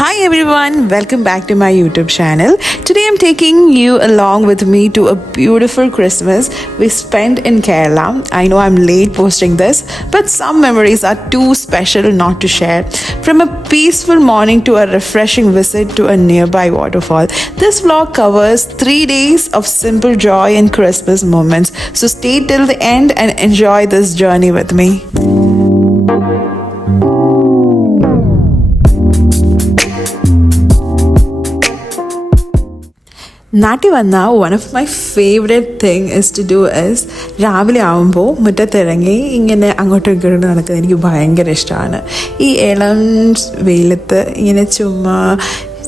Hi everyone, welcome back to my YouTube channel. Today I'm taking you along with me to a beautiful Christmas we spent in Kerala. I know I'm late posting this, but some memories are too special not to share. From a peaceful morning to a refreshing visit to a nearby waterfall, this vlog covers 3 days of simple joy and Christmas moments. So stay till the end and enjoy this journey with me. നാട്ടിൽ വന്നാൽ one of my favourite thing is to do is രാവിലെ ആകുമ്പോൾ മുറ്റത്തിറങ്ങി ഇങ്ങനെ അങ്ങോട്ടും ഇങ്ങോട്ടും നടക്കുന്നത് എനിക്ക് ഭയങ്കര ഇഷ്ടമാണ്. ഈ ഇളം വെയിലത്ത് ഇങ്ങനെ ചുമ്മാ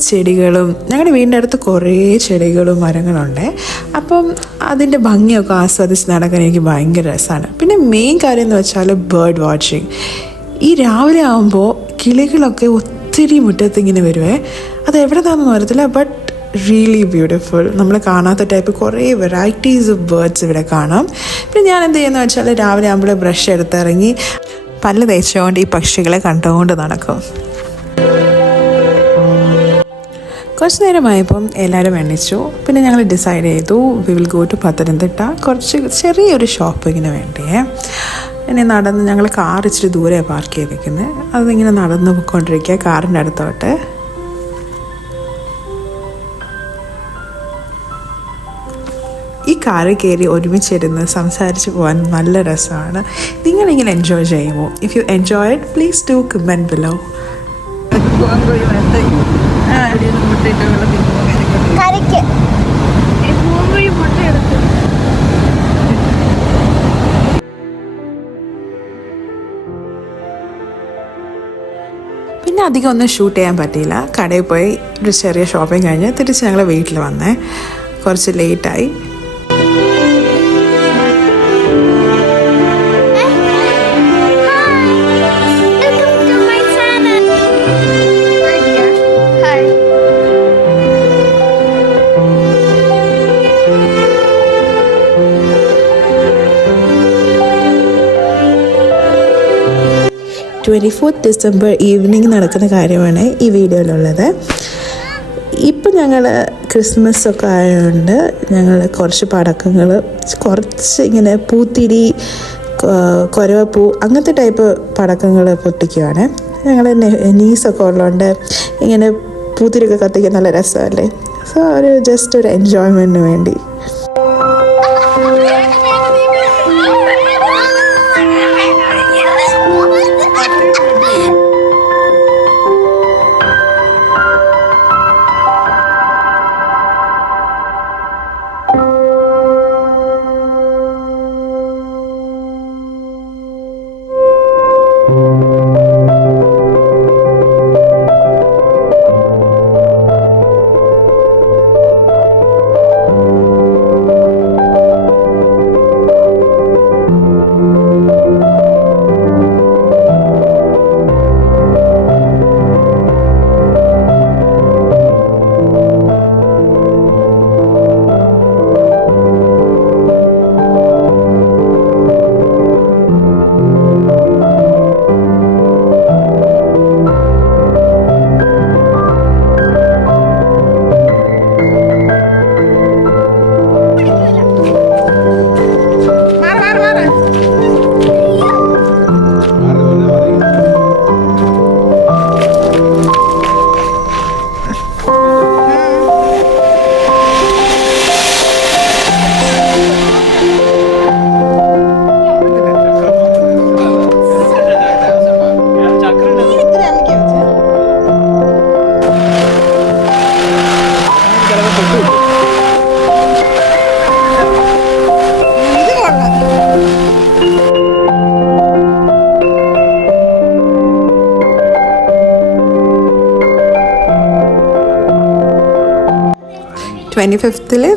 ചെടികളും ഞങ്ങളുടെ വീടിൻ്റെ അടുത്ത് കുറേ ചെടികളും മരങ്ങളുണ്ട്. അപ്പം അതിൻ്റെ ഭംഗിയൊക്കെ ആസ്വദിച്ച് നടക്കാൻ എനിക്ക് ഭയങ്കര രസമാണ്. പിന്നെ മെയിൻ കാര്യം എന്ന് വെച്ചാൽ ബേർഡ് വാച്ചിങ്. ഈ രാവിലെ ആകുമ്പോൾ കിളികളൊക്കെ ഒത്തിരി മുറ്റത്ത് ഇങ്ങനെ വരുവേ. അത് എവിടെ നിന്നാണെന്ന് അറിയത്തില്ല, ബട്ട് റിയലി ബ്യൂട്ടിഫുൾ. നമ്മൾ കാണാത്ത ടൈപ്പ് കുറേ വെറൈറ്റീസ് ഓഫ് ബേർഡ്സ് ഇവിടെ കാണാം. പിന്നെ ഞാൻ എന്ത് ചെയ്യുന്നത് വെച്ചാൽ രാവിലെ ആകുമ്പോൾ ബ്രഷ് എടുത്തിറങ്ങി പല്ല് തേച്ചുകൊണ്ട് ഈ പക്ഷികളെ കണ്ടുകൊണ്ട് നടക്കും. കുറച്ച് നേരമായപ്പം എല്ലാവരും എണ്ണിച്ചു. പിന്നെ ഞങ്ങൾ ഡിസൈഡ് ചെയ്തു we will go to Pathanamthitta, കുറച്ച് ചെറിയൊരു ഷോപ്പിങ്ങിന് വേണ്ടിയേ. ഇനി നടന്ന് ഞങ്ങൾ കാർ ഇച്ചിരി ദൂരെ പാർക്ക് ചെയ്തിരിക്കുന്നത്. അതിങ്ങനെ നടന്ന് പോയിക്കൊണ്ടിരിക്കുക കാറിൻ്റെ അടുത്തോട്ട്. ഈ കാറിൽ കയറി ഒരുമിച്ചിരുന്ന് സംസാരിച്ച് പോകാൻ നല്ല രസമാണ്. നിങ്ങളിങ്ങനെ എൻജോയ് ചെയ്യുമോ? If you enjoy it please do comment below. പിന്നെ അധികം ഒന്നും ഷൂട്ട് ചെയ്യാൻ പറ്റിയില്ല. കടയിൽ പോയി ഒരു ചെറിയ ഷോപ്പിംഗ് കഴിഞ്ഞ് തിരിച്ച് ഞങ്ങൾ വീട്ടിൽ വന്നേ. കുറച്ച് ലേറ്റായി. December 24 ഈവനിങ് നടക്കുന്ന കാര്യമാണ് ഈ വീഡിയോയിലുള്ളത്. ഇപ്പം ഞങ്ങൾ ക്രിസ്മസ് ഒക്കെ ആയതുകൊണ്ട് ഞങ്ങൾ കുറച്ച് പടക്കങ്ങൾ, കുറച്ച് ഇങ്ങനെ പൂത്തിരി, കൊരവപ്പൂ അങ്ങനത്തെ ടൈപ്പ് പടക്കങ്ങൾ പൊട്ടിക്കുകയാണ്. ഞങ്ങൾ നീസൊക്കെ ഉള്ളതുകൊണ്ട് ഇങ്ങനെ പൂത്തിരിയൊക്കെ കത്തിക്കാൻ നല്ല രസമല്ലേ. സോ ഒരു ജസ്റ്റ് ഒരു എൻജോയ്മെൻറ്റിന് വേണ്ടി.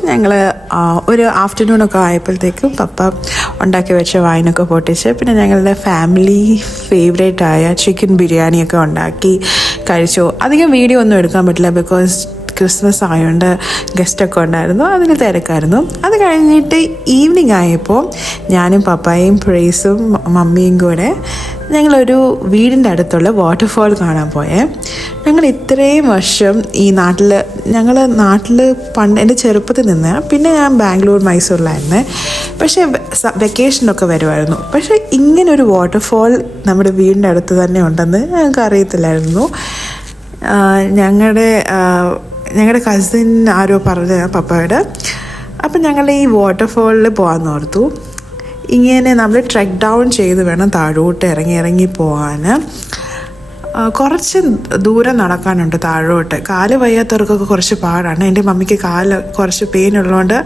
ഞങ്ങൾ ഒരു ആഫ്റ്റർനൂണൊക്കെ ആയപ്പോഴത്തേക്കും പപ്പ ഉണ്ടാക്കി വെച്ച വൈനൊക്കെ പൊട്ടിച്ച് പിന്നെ ഞങ്ങളുടെ ഫാമിലി ഫേവറേറ്റായ ചിക്കൻ ബിരിയാണിയൊക്കെ ഉണ്ടാക്കി കഴിച്ചു. അധികം വീഡിയോ ഒന്നും എടുക്കാൻ പറ്റില്ല ബിക്കോസ് ക്രിസ്മസ് ആയതുകൊണ്ട് ഗസ്റ്റൊക്കെ ഉണ്ടായിരുന്നു, അതിൽ തിരക്കായിരുന്നു. അത് കഴിഞ്ഞിട്ട് ഈവനിങ് ആയപ്പോൾ ഞാനും പപ്പായും പ്രേസും മമ്മിയും കൂടെ ഞങ്ങളൊരു വീടിൻ്റെ അടുത്തുള്ള വാട്ടർഫാൾ കാണാൻ പോയേ. ഞങ്ങൾ ഇത്രയും വർഷം ഈ നാട്ടിൽ പണ്ട് എൻ്റെ ചെറുപ്പത്തിൽ നിന്ന്, പിന്നെ ഞാൻ ബാംഗ്ലൂർ മൈസൂരിലായിരുന്നു, പക്ഷേ വെക്കേഷനൊക്കെ വരുമായിരുന്നു. പക്ഷേ ഇങ്ങനൊരു വാട്ടർഫാൾ നമ്മുടെ വീടിൻ്റെ അടുത്ത് തന്നെ ഉണ്ടെന്ന് ഞങ്ങൾക്ക് അറിയത്തില്ലായിരുന്നു. ഞങ്ങളുടെ കസിൻ ആരോ പറഞ്ഞ പപ്പയോട്. അപ്പം ഞങ്ങൾ ഈ വാട്ടർഫാളിൽ പോകാമെന്ന് ഓർത്തു. ഇങ്ങനെ നമ്മൾ ട്രെക്ക് ഡൗൺ ചെയ്ത് വേണം താഴോട്ട് ഇറങ്ങി പോകാൻ. കുറച്ച് ദൂരം നടക്കാനുണ്ട് താഴോട്ട്. കാല് വയ്യാത്തവർക്കൊക്കെ കുറച്ച് പാടാണ്. എൻ്റെ മമ്മിക്ക് കാല് കുറച്ച് പെയിൻ ഉള്ളതുകൊണ്ട്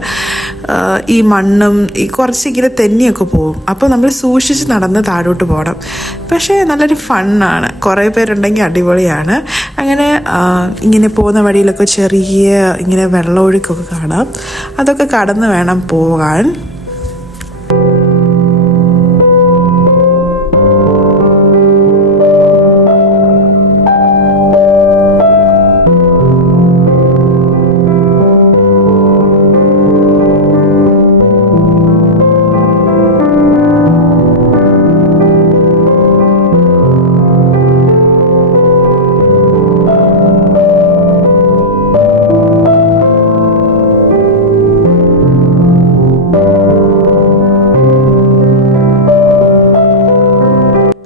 ഈ മണ്ണും ഈ കുറച്ചിങ്ങനെ തെന്നിയൊക്കെ പോകും. അപ്പോൾ നമ്മൾ സൂക്ഷിച്ച് നടന്ന് താഴോട്ട് പോകണം. പക്ഷേ നല്ലൊരു ഫണ്ണാണ്, കുറേ പേരുണ്ടെങ്കിൽ അടിപൊളിയാണ്. അങ്ങനെ ഇങ്ങനെ പോകുന്ന വഴിയിലൊക്കെ ചെറിയ ഇങ്ങനെ വെള്ളമൊഴുക്കൊക്കെ കാണാം. അതൊക്കെ കടന്ന് വേണം പോകാൻ.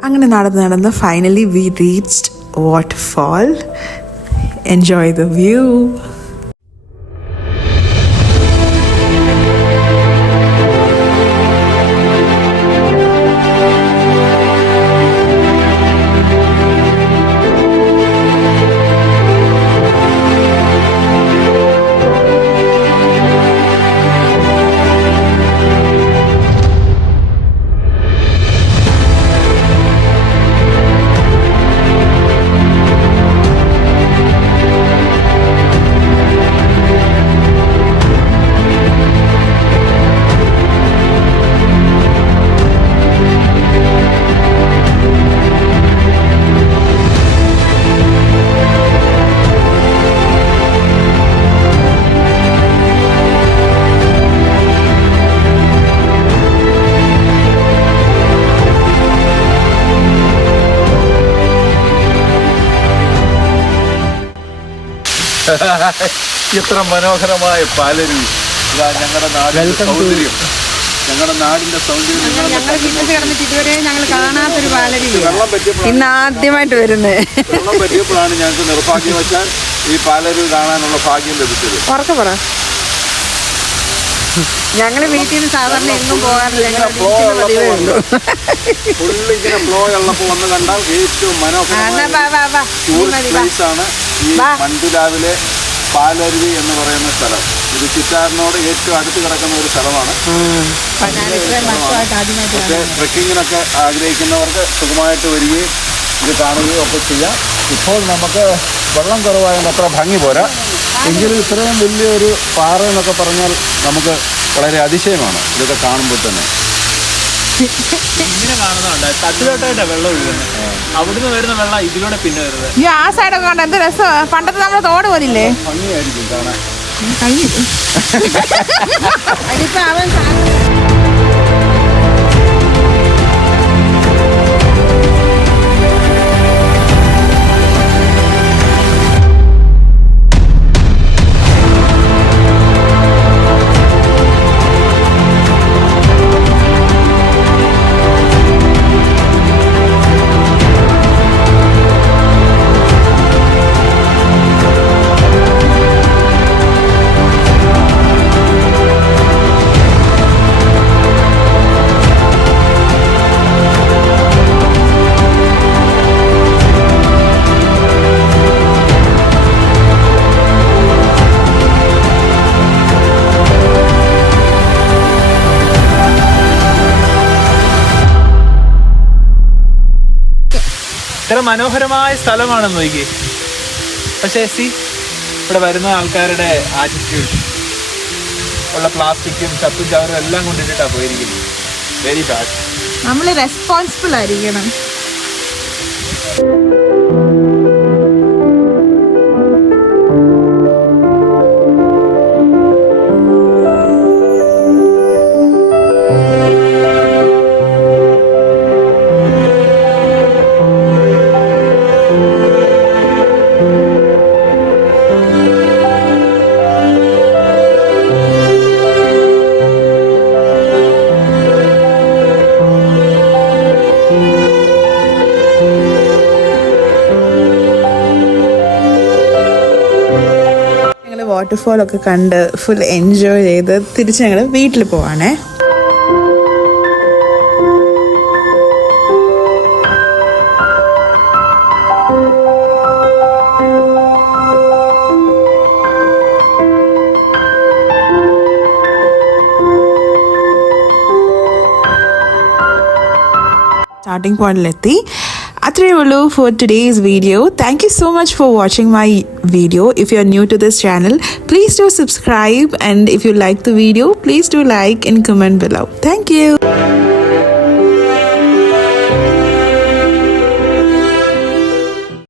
അങ്ങനെ നടന്ന് finally we reached waterfall. Enjoy the view. എത്ര മനോഹരമായ പാലരുവി. ഞങ്ങളുടെ നാടിന്റെ സൗന്ദര്യം, ഞങ്ങളുടെ നാടിന്റെ സൗന്ദര്യം. ഇതുവരെ ഞങ്ങൾ കാണാത്തൊരു പാലരുവി ഇന്ന് ആദ്യമായിട്ട് വരുന്നത്. വെള്ളം പറ്റിയപ്പോഴാണ് ഞങ്ങൾക്ക് നിർഭാഗ്യവശാൽ ഈ പാലരുവി കാണാനുള്ള ഭാഗ്യം ലഭിച്ചത്. ഉറക്കെ പറ. ഞങ്ങള് വീട്ടിൽ നിന്ന് സാധാരണ എങ്ങും പോകാറില്ല. ഫുള്ളിങ്ങനെ ഫ്ലോ ഉള്ളപ്പോ വന്ന് കണ്ടാൽ ഏറ്റവും മനോഹരമായ ടൂറിസ്റ്റ് പ്ലേസ് ആണ് ഈ മണ്ടുലാവിലെ പാലരുവി എന്ന് പറയുന്ന സ്ഥലം. ഇത് ചിറ്റാറിനോട് ഏറ്റവും അടുത്ത് കിടക്കുന്ന ഒരു സ്ഥലമാണ്. പക്ഷേ ട്രെക്കിങ്ങിനൊക്കെ ആഗ്രഹിക്കുന്നവർക്ക് സുഖമായിട്ട് വരികയും ഇത് കാണുകയും ഒക്കെ ചെയ്യാം. ഇപ്പോൾ നമുക്ക് വെള്ളം കുറവായതുകൊണ്ട് അത്ര ഭംഗി പോരാ. എങ്കിലും ഇത്രയും വലിയൊരു പാറ എന്നൊക്കെ പറഞ്ഞാൽ നമുക്ക് വളരെ അതിശയമാണ് ഇതൊക്കെ കാണുമ്പോൾ തന്നെ. ഇങ്ങനെ കാണുന്നുണ്ട് തട്ടുതട്ടായിട്ടാണ് വെള്ളം ഒഴുകുന്നത്. അവിടുന്ന് വരുന്ന വെള്ളം ഇതിലൂടെ പിന്നെ വരുന്നത്. ഈ ആ സൈഡൊക്കെ കണ്ട എന്ത് രസം. പണ്ടത്തെ നമ്മുടെ തോട് പോലില്ലേ, ഭംഗിയായിരിക്കും കാണാൻ. അതിപ്പോ അവൻ ഇത്ര മനോഹരമായ സ്ഥലമാണെന്ന് നോക്കി. പക്ഷേ ഇവിടെ വരുന്ന ആൾക്കാരുടെ ആറ്റിറ്റ്യൂഡ് ഉള്ള പ്ലാസ്റ്റിക്കും ചപ്പും ചവറും എല്ലാം കൊണ്ടിട്ടാണ് പോയിരിക്കുന്നത്. Very bad. നമ്മൾ റെസ്പോൺസിബിൾ ആയിരിക്കണം. വാട്ടർഫോളൊക്കെ കണ്ട് ഫുൾ എൻജോയ് ചെയ്ത് തിരിച്ച് ഞങ്ങൾ വീട്ടിൽ പോവാണേ. സ്റ്റാർട്ടിംഗ് പോയിന്റിലെത്തി. അത്രയേ ഉള്ളൂ for today's video. Thank you so much for watching my video. If you are new to this channel, please do subscribe, and if you like the video, please do like and comment below. Thank you.